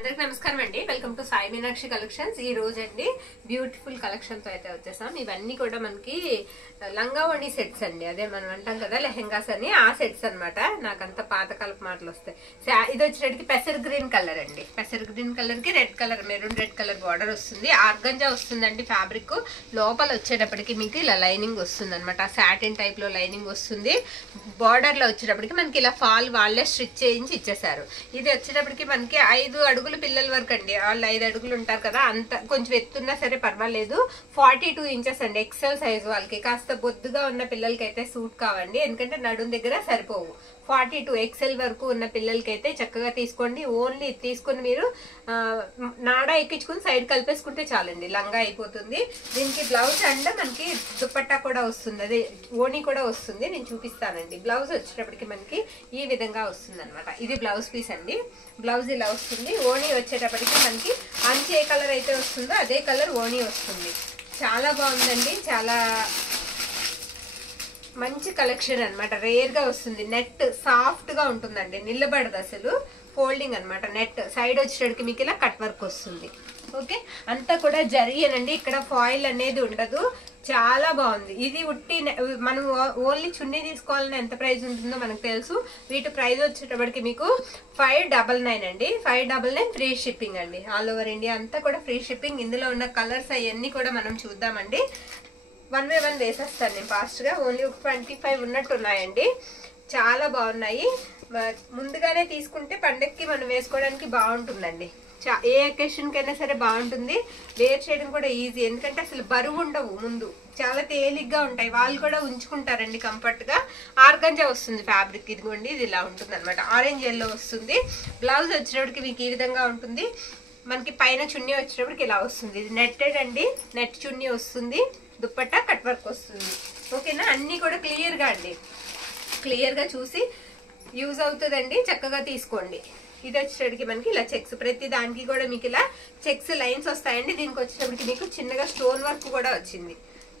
అందరికి నమస్కారం అండి. Welcome to Sai Meenakshi collections. ఈ రోజు అండి బ్యూటిఫుల్ కలెక్షన్ తో అయితే వచ్చేసాం. ఇవన్నీ కూడా మనకి లంగావణి సెట్స్ అండి. అదే మనం అంటాం కదా లెహెంగాస్ అని, ఆ సెట్స్ అన్నమాట. నాకంత పాతకాలపు మాటలు వస్తాయి. ఇది వచ్చేటికి పెసర్ గ్రీన్ కలర్ అండి. పెసర్ గ్రీన్ కలర్ కి red colour, maroon red colour border వస్తుంది. ఆర్గంజా వస్తుందండి ఫ్యాబ్రిక్. లోపల వచ్చేటప్పటికి మీకు ఇలా లైనింగ్ వస్తుంది అనమాట. సాటిన్ టైప్ లో లైనింగ్ వస్తుంది. బార్డర్ లో వచ్చేటప్పటికి మనకి ఇలా ఫాల్ వాళ్ళే స్టిచ్ చేయించి ఇచ్చేసారు. ఇది వచ్చేటప్పటికి మనకి 5 అడుగులు పిల్లల వరకు అండి. వాళ్ళు 5 అడుగులు ఉంటారు కదా, అంత కొంచెం ఎత్తున్నా సరే పర్వాలేదు. 42 ఇంచెస్ అండి, ఎక్సెల్ సైజ్. వాళ్ళకి కాస్త బొద్దుగా ఉన్న పిల్లలకి అయితే సూట్ కావండి, ఎందుకంటే నడుం దగ్గర సరిపోవు. 42 ఎక్సెల్ వరకు ఉన్న పిల్లలకి అయితే చక్కగా తీసుకోండి. ఓన్లీ తీసుకుని మీరు నాడా ఎక్కించుకుని సైడ్ కలిపేసుకుంటే చాలండి, లంగా అయిపోతుంది. దీనికి బ్లౌజ్ అండ్ మనకి దుపట్టా కూడా వస్తుంది, అదే ఓణి కూడా వస్తుంది. నేను చూపిస్తానండి. బ్లౌజ్ వచ్చేటప్పటికి మనకి ఈ విధంగా వస్తుంది అనమాట. ఇది బ్లౌజ్ పీస్ అండి. బ్లౌజ్ ఇలా వస్తుంది. ఓణి వచ్చేటప్పటికి మనకి అంచు ఏ కలర్ అయితే వస్తుందో అదే కలర్ ఓణి వస్తుంది. చాలా బాగుందండి, చాలా మంచి కలెక్షన్ అనమాట. రేర్ గా వస్తుంది. నెట్ సాఫ్ట్ గా ఉంటుందండి, నిలబడదు అసలు. ఫోల్డింగ్ అనమాట. నెట్ సైడ్ వచ్చేటప్పటికి మీకు ఇలా కట్ వర్క్ వస్తుంది. ఓకే, అంతా కూడా జరిగేనండి. ఇక్కడ ఫాయిల్ అనేది ఉండదు. చాలా బాగుంది. ఇది ఉట్టి మనం ఓన్లీ చున్నీ తీసుకోవాలని ఎంత ప్రైస్ ఉంటుందో మనకు తెలుసు. వీటి ప్రైస్ వచ్చేటప్పటికి మీకు 599 అండి. 599 ఫ్రీ షిప్పింగ్ అండి. ఆల్ ఓవర్ ఇండియా అంతా కూడా ఫ్రీ షిప్పింగ్. ఇందులో ఉన్న కలర్స్ అవన్నీ కూడా మనం చూద్దామండి. 1 by 1 వేసేస్తాను నేను ఫాస్ట్ గా. ఓన్లీ 25 ఉన్నట్టు ఉన్నాయండి. చాలా బాగున్నాయి. ముందుగానే తీసుకుంటే పండక్కి మనం వేసుకోవడానికి బాగుంటుందండి. ఏ అకేషన్ కైనా సరే బాగుంటుంది. వేర్ చేయడం కూడా ఈజీ, ఎందుకంటే అసలు బరువు ఉండవు. ముందు చాలా తేలిగ్గా ఉంటాయి. వాళ్ళు కూడా ఉంచుకుంటారండి కంఫర్ట్ గా. ఆర్గంజా వస్తుంది ఫ్యాబ్రిక్. ఇదిగోండి, ఇది ఇలా ఉంటుంది అనమాట. ఆరెంజ్ ఎల్లో వస్తుంది. బ్లౌజ్ వచ్చేటప్పటికి మీకు ఈ విధంగా ఉంటుంది. మనకి పైన చున్నీ వచ్చేటప్పటికి ఇలా వస్తుంది. ఇది నెట్టెడ్ అండి, నెట్ చున్నీ వస్తుంది. దుప్పట్టా కట్ వర్క్ వస్తుంది. ఓకేనా, అన్ని కూడా క్లియర్ గా అండి, క్లియర్ గా చూసి యూజ్ అవుతుందండి. చక్కగా తీసుకోండి. ఇది వచ్చేటప్పటికి మనకి ఇలా చెక్స్, ప్రతి దానికి కూడా మీకు ఇలా చెక్స్ లైన్స్ వస్తాయండి. దీనికి వచ్చేటప్పటికి మీకు చిన్నగా స్టోన్ వర్క్ కూడా వచ్చింది.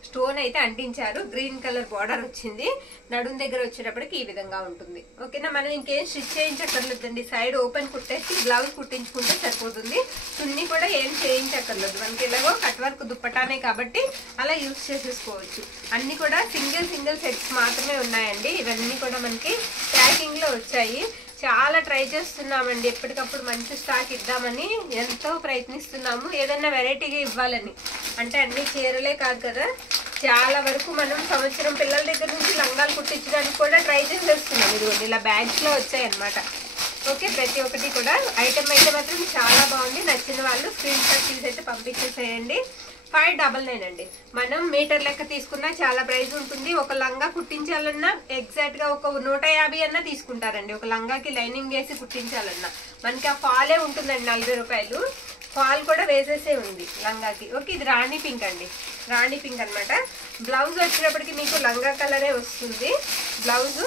స్టోన్ అయితే అంటించారు. గ్రీన్ కలర్ బార్డర్ వచ్చింది. నడుం దగ్గర వచ్చేటప్పటికి ఈ విధంగా ఉంటుంది. ఓకేనా, మనం ఇంకేం స్టిచ్ చేయించక్కర్లేదండి. సైడ్ ఓపెన్ కుట్టేసి బ్లౌజ్ కుట్టించుకుంటే సరిపోతుంది. చున్నీ కూడా ఏం చేయించక్కర్లేదు. మనకి ఎలాగో కట్ వర్క్ దుప్పటానే కాబట్టి అలా యూజ్ చేసేసుకోవచ్చు. అన్ని కూడా సింగిల్ సెట్స్ మాత్రమే ఉన్నాయండి. ఇవన్నీ కూడా మనకి ప్యాకింగ్ లో వచ్చాయి. చాలా ట్రై చేస్తున్నామండి, ఎప్పటికప్పుడు మంచి స్టాక్ ఇద్దామని ఎంతో ప్రయత్నిస్తున్నాము. ఏదైనా వెరైటీగా ఇవ్వాలని. అంటే అన్ని చీరలే కాదు కదా, చాలా వరకు మనం సంవత్సరం పిల్లల దగ్గర నుంచి లంగాలు కుట్టించడానికి కూడా ట్రై చేసేస్తున్నాం. ఇదిగోండి ఇలా బ్యాగ్స్ లో వచ్చాయి అనమాట. ఓకే, ప్రతి ఒక్కటి కూడా ఐటమ్ అయితే మాత్రం చాలా బాగుంది. నచ్చిన వాళ్ళు స్క్రీన్ షాట్ తీసి అయితే పంపించేసేయండి. 599 అండి. మనం మీటర్ లెక్క తీసుకున్నా చాలా ప్రైస్ ఉంటుంది. ఒక లంగా కుట్టించాలన్నా ఎగ్జాక్ట్ గా ఒక 150 అన్నా తీసుకుంటారండి. ఒక లంగాకి లైనింగ్ వేసి కుట్టించాలన్నా మనకి ఆ ఫాలే ఉంటుందండి. 40 రూపాయలు ఫాల్ కూడా వేసేసే ఉంది లంగాకి. ఓకే, ఇది రాణి పింక్ అండి. రాణి పింక్ అనమాట. బ్లౌజ్ వచ్చేటప్పటికి మీకు లంగా కలరే వస్తుంది. బ్లౌజ్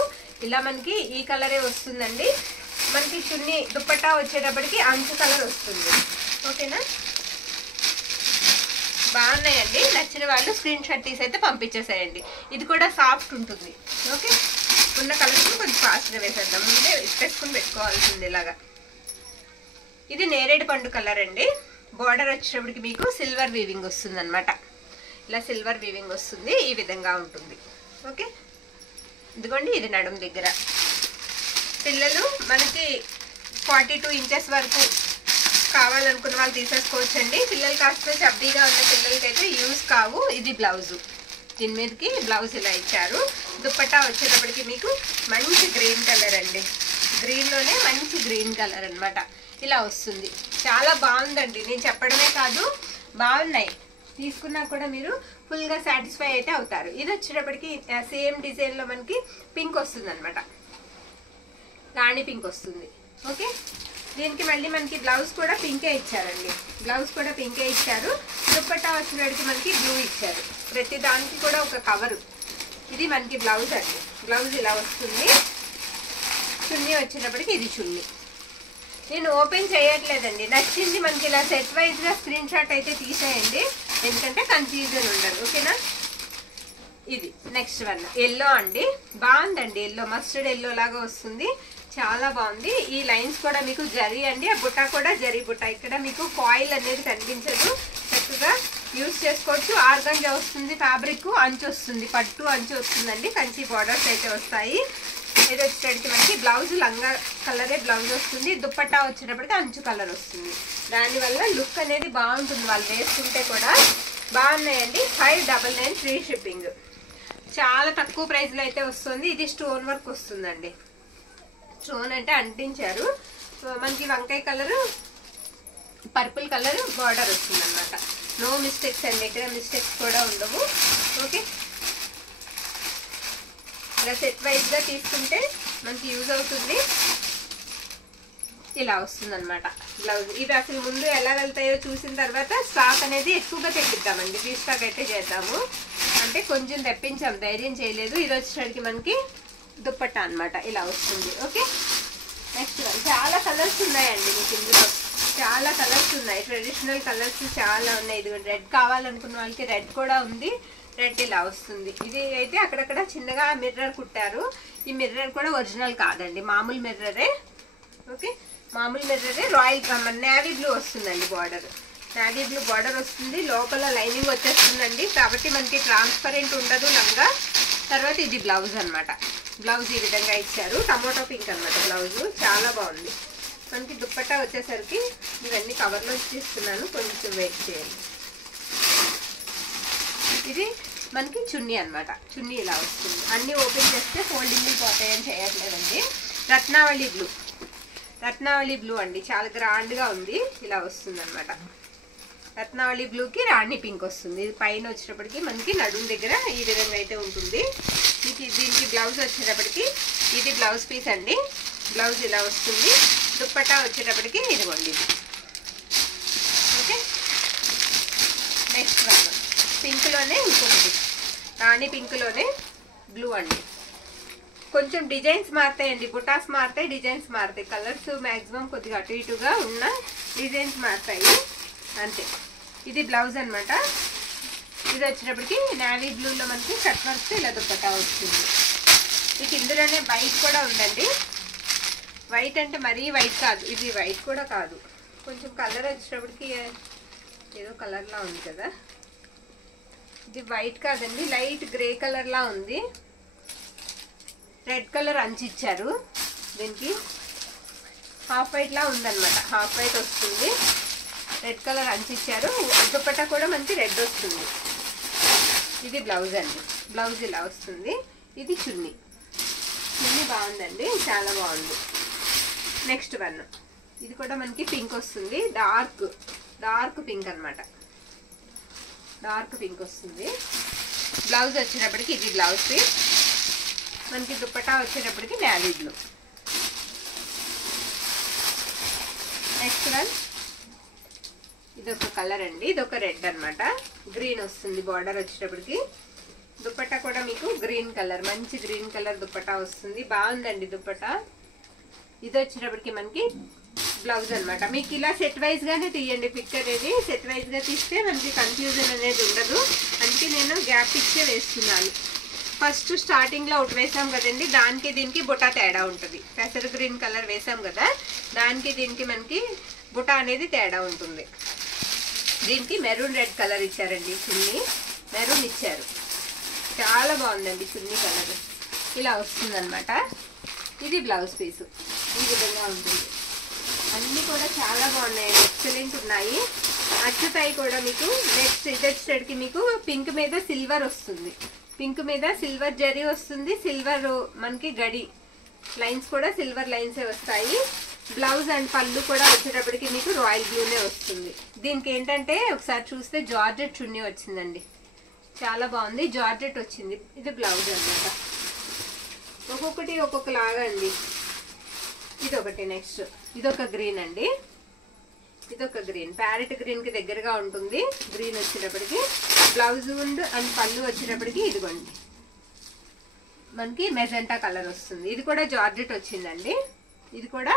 ఇలా మనకి ఈ కలరే వస్తుందండి. మనకి చున్నీ దుప్పట్టా వచ్చేటప్పటికి అంచు కలర్ వస్తుంది. ఓకేనా, బాగున్నాయండి. నచ్చిన వాళ్ళు స్క్రీన్ షాట్ తీసి అయితే పంపించేసేయండి. ఇది కూడా సాఫ్ట్ ఉంటుంది. ఓకే, ఉన్న కలర్స్ కొంచెం ఫాస్ట్గా వేసేద్దాం. ముందే పెట్టేసుకుని పెట్టుకోవాల్సింది ఇలాగా. ఇది నేరేడు పండు కలర్ అండి. బార్డర్ వచ్చేటప్పటికి మీకు సిల్వర్ వీవింగ్ వస్తుంది అనమాట. ఇలా సిల్వర్ వీవింగ్ వస్తుంది. ఈ విధంగా ఉంటుంది. ఓకే, ఇదిగోండి, ఇది నడుం దగ్గర. పిల్లలు మనకి 42 ఇంచెస్ వరకు కావాలనుకున్న వాళ్ళు తీసేసుకోవచ్చండి. పిల్లలు కాస్త చబ్బీగా ఉన్న పిల్లలకైతే యూజ్ కావు. ఇది బ్లౌజు, దీని మీదకి బ్లౌజ్ ఇలా ఇచ్చారు. దుప్పట్టా వచ్చేటప్పటికి మీకు మంచి గ్రీన్ కలర్ అండి. గ్రీన్లోనే మంచి గ్రీన్ కలర్ అనమాట. ఇలా వస్తుంది. చాలా బాగుందండి. నేను చెప్పడమే కాదు, బాగున్నాయి. తీసుకున్నా కూడా మీరు ఫుల్గా సాటిస్ఫై అయితే అవుతారు. ఇది వచ్చేటప్పటికి సేమ్ డిజైన్లో మనకి పింక్ వస్తుంది అనమాట. రాణి పింక్ వస్తుంది. ఓకే, దీనికి మళ్ళీ మనకి బ్లౌజ్ కూడా పింకే ఇచ్చారండి. బ్లౌజ్ కూడా పింకే ఇచ్చారు. దుప్పట్టా వచ్చినప్పటికి మనకి బ్లూ ఇచ్చారు. ప్రతి దానికి కూడా ఒక కవరు. ఇది మనకి బ్లౌజ్ అండి. బ్లౌజ్ ఇలా వస్తుంది. చున్నీ వచ్చేటప్పటికి ఇది చున్నీ. నేను ఓపెన్ చేయట్లేదండి. నచ్చింది మనకి ఇలా సెట్ వైజ్గా స్క్రీన్ షాట్ అయితే తీసేయండి, ఎందుకంటే కన్ఫ్యూజన్ ఉండదు. ఓకేనా, ఇది నెక్స్ట్ వన్ ఎల్లో అండి. బాగుందండి. ఎల్లో మస్టర్డ్ ఎల్లో లాగా వస్తుంది. చాలా బాగుంది. ఈ లైన్స్ కూడా మీకు జరీ అండి, ఆ బుట్ట కూడా జరీ బుట్ట. ఇక్కడ మీకు కాయిల్ అనేది కనిపించదు, చక్కగా యూజ్ చేసుకోవచ్చు. ఆర్గంజా వస్తుంది, ఫ్యాబ్రిక్ అంచు వస్తుంది, పట్టు అంచు వస్తుందండి. కంచి బార్డర్స్ అయితే వస్తాయి. ఇది వచ్చేటప్పటికి మనకి బ్లౌజ్ లంగా కలరే బ్లౌజ్ వస్తుంది. దుప్పట్టా వచ్చేటప్పటికి అంచు కలర్ వస్తుంది. దానివల్ల లుక్ అనేది బాగుంటుంది, వాళ్ళు వేసుకుంటే కూడా బాగున్నాయండి. 599 ఫ్రీ షిప్పింగ్. చాలా తక్కువ ప్రైస్లో అయితే వస్తుంది. ఇది స్టోన్ వర్క్ వస్తుందండి. స్టోన్ అంటే అంటించారు. మనకి వంకాయ కలర్, పర్పుల్ కలర్ బార్డర్ వస్తుంది అనమాట. నో మిస్టేక్స్ అండి, ఇక్కడ మిస్టేక్స్ కూడా ఉండవు. ఓకే, ఇలా సెట్ వైజ్గా తీసుకుంటే మనకి యూజ్ అవుతుంది. ఇలా వస్తుంది అనమాట బ్లౌజ్. ఇది అసలు ముందు ఎలా వెళ్తాయో చూసిన తర్వాత స్టాక్ అనేది ఎక్కువగా తెప్పిద్దామండి. రీస్టాక్ అయితే చేద్దాము అంటే కొంచెం తెప్పించాం, ధైర్యం చేయలేదు. ఇది వచ్చేసరికి మనకి దుప్పట్టా అనమాట, ఇలా వస్తుంది. Okay, next one. చాలా కలర్స్ ఉన్నాయండి మీకు ఇందులో, చాలా కలర్స్ ఉన్నాయి. ట్రెడిషనల్ కలర్స్ చాలా ఉన్నాయి. ఇది రెడ్ కావాలనుకున్న వాళ్ళకి రెడ్ కూడా ఉంది. రెడ్ ఇలా వస్తుంది. ఇది అయితే అక్కడక్కడ చిన్నగా మిర్రర్ కుట్టారు. ఈ మిర్రర్ కూడా ఒరిజినల్ కాదండి, మామూలు మిర్రరే. ఓకే, మామూలు మిర్రరే. రాయల్ నేవీ బ్లూ వస్తుందండి బార్డర్. నేవీ బ్లూ బార్డర్ వస్తుంది. లోపల లైనింగ్ వచ్చేస్తుందండి, కాబట్టి మనకి ట్రాన్స్పరెంట్ ఉండదు లంగా. తర్వాత ఇది బ్లౌజ్ అనమాట. బ్లౌజ్ ఈ విధంగా ఇచ్చారు. టమోటో పింక్ అనమాట బ్లౌజ్. చాలా బాగుంది. మనకి దుప్పట్టా వచ్చేసరికి ఇవన్నీ కవర్లో తీస్తున్నాను, కొంచెం వెయిట్ చేయండి. ఇది మనకి చున్నీ అనమాట. చున్నీ ఇలా వస్తుంది. అన్నీ ఓపెన్ చేస్తే ఫోల్డింగ్ పోతాయని చేయట్లేదండి. రత్నావళి బ్లూ, రత్నావళి బ్లూ అండి, చాలా గ్రాండ్గా ఉంది. ఇలా వస్తుంది అనమాట. రత్నావళి బ్లూకి రాణి పింక్ వస్తుంది. ఇది పైన వచ్చేటప్పటికి మనకి నడుము దగ్గర ఈ విధంగా అయితే ఉంటుంది. మీకు దీనికి బ్లౌజ్ వచ్చేటప్పటికి ఇది బ్లౌజ్ పీస్ అండి. బ్లౌజ్ ఇలా వస్తుంది. దుప్పట్టా వచ్చేటప్పటికి ఇదిగోండి ఇది. ఓకే, నెక్స్ట్ వన్ పింక్లోనే ఇంకొకటి, రాణి పింక్లోనే బ్లూ అండి. కొంచెం డిజైన్స్ మారుతాయండి, బుటాస్ మారుతాయి, డిజైన్స్ మారుతాయి. కలర్స్ మ్యాక్సిమం కొద్దిగా అటు ఇటుగా ఉన్న డిజైన్స్ మారుతాయి అంతే. ఇది బ్లౌజ్ అనమాట. ఇది వచ్చేటప్పటికి నేవీ బ్లూలో మనకి కట్ వర్క్ ఇలా దుప్పట్టా వస్తుంది. మీకు ఇందులోనే వైట్ కూడా ఉందండి. వైట్ అంటే మరీ వైట్ కాదు, ఇది వైట్ కూడా కాదు. కొంచెం కలర్ వచ్చేటప్పటికి ఏదో కలర్లా ఉంది కదా. ఇది వైట్ కాదండి, లైట్ గ్రే కలర్లా ఉంది. రెడ్ కలర్ అంచు ఇచ్చారు. దీనికి హాఫ్ వైట్ లా ఉందన్నమాట, హాఫ్ వైట్ వస్తుంది. రెడ్ కలర్ అంచు ఇచ్చారు. దుప్పట్టా కూడా మనకి రెడ్ వస్తుంది. ఇది బ్లౌజ్ అండి. బ్లౌజ్ ఇలా వస్తుంది. ఇది చున్నీ. చున్నీ బాగుందండి, చాలా బాగుంది. Next one. ఇది కూడా మనకి పింక్ వస్తుంది. డార్క్ పింక్ అనమాట. డార్క్ పింక్ వస్తుంది. బ్లౌజ్ వచ్చేటప్పటికి ఇది బ్లౌజ్ పీస్. మనకి దుప్పట్టా వచ్చేటప్పటికి నేవీ బ్లూ. Next one. ఇదొక కలర్ అండి, ఇదొక రెడ్ అనమాట. గ్రీన్ వస్తుంది బార్డర్ వచ్చేటప్పటికి. దుప్పట్టా కూడా మీకు గ్రీన్ కలర్, మంచి గ్రీన్ కలర్ దుప్పట్టా వస్తుంది. బాగుందండి దుప్పట్టా. ఇది వచ్చేటప్పటికి మనకి బ్లౌజ్ అనమాట. మీకు ఇలా సెట్ వైజ్ గానే తీయండి పిక్ అనేది. సెట్ వైజ్ గా తీస్తే మనకి కన్ఫ్యూజన్ అనేది ఉండదు. అందుకే నేను గ్యాప్ ఇచ్చే వేస్తున్నాను. ఫస్ట్ స్టార్టింగ్ లో ఒకటి వేసాం కదండి, దానికి దీనికి బుటా తేడా ఉంటుంది. పెసర్ గ్రీన్ కలర్ వేసాం కదా, దానికి దీనికి మనకి బుటా అనేది తేడా ఉంటుంది. దీనికి మెరూన్ రెడ్ కలర్ ఇచ్చారండి. చున్నీ మెరూన్ ఇచ్చారు. చాలా బాగుందండి చున్నీ కలర్. ఇలా వస్తుంది అనమాట. ఇది బ్లౌజ్ పీసు ఈ విధంగా ఉంటుంది. అన్నీ కూడా చాలా బాగున్నాయి, ఎక్సలెంట్ ఉన్నాయి. అచ్చుతాయి కూడా మీకు. నెక్స్ట్ ఇది వచ్చేసరికి మీకు పింక్ మీద సిల్వర్ వస్తుంది. పింక్ మీద సిల్వర్ జరీ వస్తుంది. సిల్వర్ మనకి గడి లైన్స్ కూడా సిల్వర్ లైన్సే వస్తాయి. బ్లౌజ్ అండ్ పళ్ళు కూడా వచ్చేటప్పటికి మీకు రాయల్ బ్లూనే వస్తుంది. దీనికి ఏంటంటే ఒకసారి చూస్తే జార్జెట్ చున్నీ వచ్చిందండి, చాలా బాగుంది. జార్జెట్ వచ్చింది. ఇది బ్లౌజ్ అన్నమాట. ఒక్కొక్కటి ఒక్కొక్క లాగా అండి. ఇదొకటి. నెక్స్ట్ ఇదొక గ్రీన్ అండి. ఇదొక గ్రీన్, ప్యారెట్ గ్రీన్ కి దగ్గరగా ఉంటుంది. గ్రీన్ వచ్చేటప్పటికి బ్లౌజ్ అండ్ పళ్ళు వచ్చేటప్పటికి ఇదిగోండి మనకి మెజెంటా కలర్ వస్తుంది. ఇది కూడా జార్జెట్ వచ్చిందండి. ఇది కూడా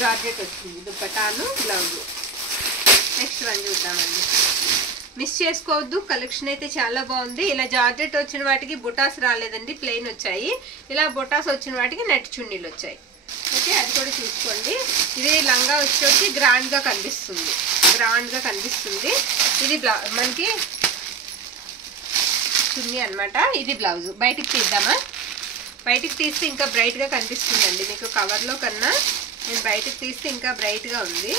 జార్జెట్ వచ్చింది. దుప్పటాను బ్లౌజ్. నెక్స్ట్ వన్ చూద్దామండి. మిస్ చేసుకోవద్దు, కలెక్షన్ అయితే చాలా బాగుంది. ఇలా జార్జెట్ వచ్చిన వాటికి బుటాస్ రాలేదండి, ప్లెయిన్ వచ్చాయి. ఇలా బుటాస్ వచ్చిన వాటికి నెట్ చున్నీలు వచ్చాయి. ఓకే, అది కూడా చూసుకోండి. ఇది లంగా వచ్చేసి గ్రాండ్గా కనిపిస్తుంది, ఇది మనకి చున్నీ అన్నమాట. ఇది బ్లౌజ్. బయటికి తీద్దామా? బయటికి తీస్తే ఇంకా బ్రైట్గా కనిపిస్తుందండి మీకు. కవర్లో కన్నా నేను బయటికి తీస్తే ఇంకా బ్రైట్గా ఉంది.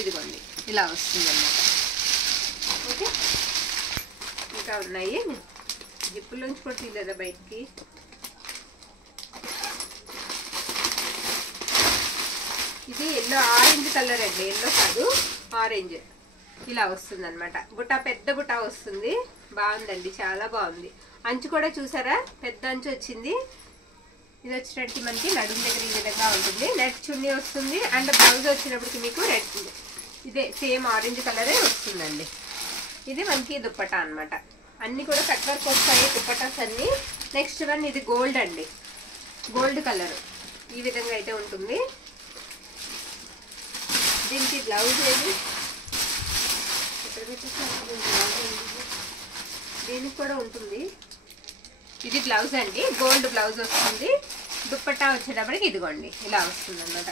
ఇదిగోండి ఇలా వస్తుంది అన్నమాట. ఓకే, ఇంకా ఉన్నాయి. జిప్పులోంచి కూడా తీయలేదా బయటికి? ఇది ఎల్లో ఆరెంజ్ కలర్ అండి, ఎల్లో కాదు ఆరెంజ్. ఇలా వస్తుంది అనమాట. బుట్ట పెద్ద బుట్ట వస్తుంది, బాగుందండి, చాలా బాగుంది. అంచు కూడా చూసారా, పెద్ద అంచు వచ్చింది. ఇది వచ్చేటప్పటికి మనకి నడుము దగ్గర ఈ విధంగా ఉంటుంది. నెట్ చున్నీ వస్తుంది. అండ్ బ్లౌజ్ వచ్చినప్పటికి మీకు రెడ్, ఇదే సేమ్ ఆరెంజ్ కలరే వస్తుందండి. ఇది మనకి దుప్పటా అనమాట. అన్నీ కూడా కట్ వర్క్ వస్తాయి దుప్పటాస్ అన్నీ. నెక్స్ట్ వన్ ఇది గోల్డ్ అండి, గోల్డ్ కలర్ ఈ విధంగా అయితే ఉంటుంది. దీనికి బ్లౌజ్ ఏది, దీనికి కూడా ఉంటుంది. ఇది బ్లౌజ్ అండి, గోల్డ్ బ్లౌజ్ వస్తుంది. దుప్పట్టా వచ్చేటప్పటికి ఇదిగోండి ఇలా వస్తుంది అన్నమాట.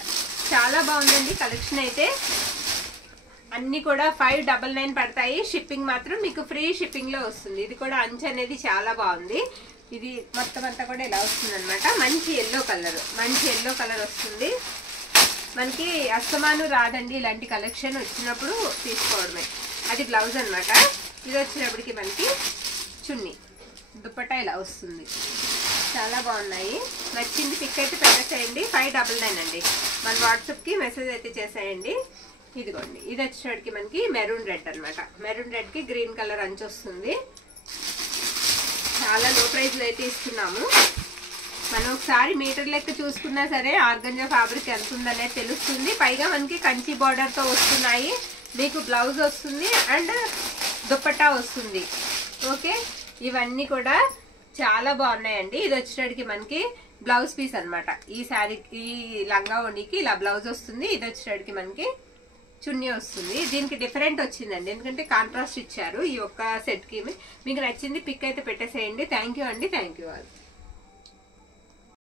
చాలా బాగుందండి కలెక్షన్ అయితే. అన్నీ కూడా 599 పడతాయి. షిప్పింగ్ మాత్రం మీకు ఫ్రీ షిప్పింగ్లో వస్తుంది. ఇది కూడా అంచు అనేది చాలా బాగుంది. ఇది మొత్తం అంతా కూడా ఇలా వస్తుంది అనమాట. మంచి ఎల్లో కలర్ వస్తుంది. మనకి అస్తమాను రాదండి ఇలాంటి కలెక్షన్, వచ్చినప్పుడు తీసుకోవడమే. అది బ్లౌజ్ అనమాట. ఇది వచ్చినప్పటికి మనకి చున్నీ, దుప్పట్టా ఇలా వస్తుంది. చాలా బాగున్నాయి. నచ్చింది పిక్ అయితే పెట్టేసేయండి. 599 అండి. మన వాట్సాప్కి మెసేజ్ అయితే చేసేయండి. ఇదిగోండి, ఇది వచ్చేటికి మనకి మెరూన్ రెడ్ అనమాట. మెరూన్ రెడ్కి గ్రీన్ కలర్ అంచు వస్తుంది. చాలా లో ప్రైస్లో అయితే ఇస్తున్నాము. మనం ఒకసారి మీటర్ లెక్క చూసుకున్నా సరే ఆర్గంజా ఫ్యాబ్రిక్ ఎంత ఉందనేది తెలుస్తుంది. పైగా మనకి కంచి బార్డర్తో వస్తున్నాయి. మీకు బ్లౌజ్ వస్తుంది అండ్ దుప్పట్టా వస్తుంది. ఓకే, ఇవన్నీ కూడా చాలా బాగున్నాయండి. ఇది వచ్చేటికి మనకి బ్లౌజ్ పీస్ అనమాట. ఈ శారీ, ఈ లంగా ఓణికి ఇలా బ్లౌజ్ వస్తుంది. ఇది వచ్చేటికి మనకి చున్నీ వస్తుంది. దీనికి డిఫరెంట్ వచ్చిందండి, ఎందుకంటే కాంట్రాస్ట్ ఇచ్చారు ఈ ఒక్క సెట్కి. మీకు నచ్చింది పిక్ అయితే పెట్టేసేయండి. థ్యాంక్ యూ అండి, థ్యాంక్ యూ ఆల్.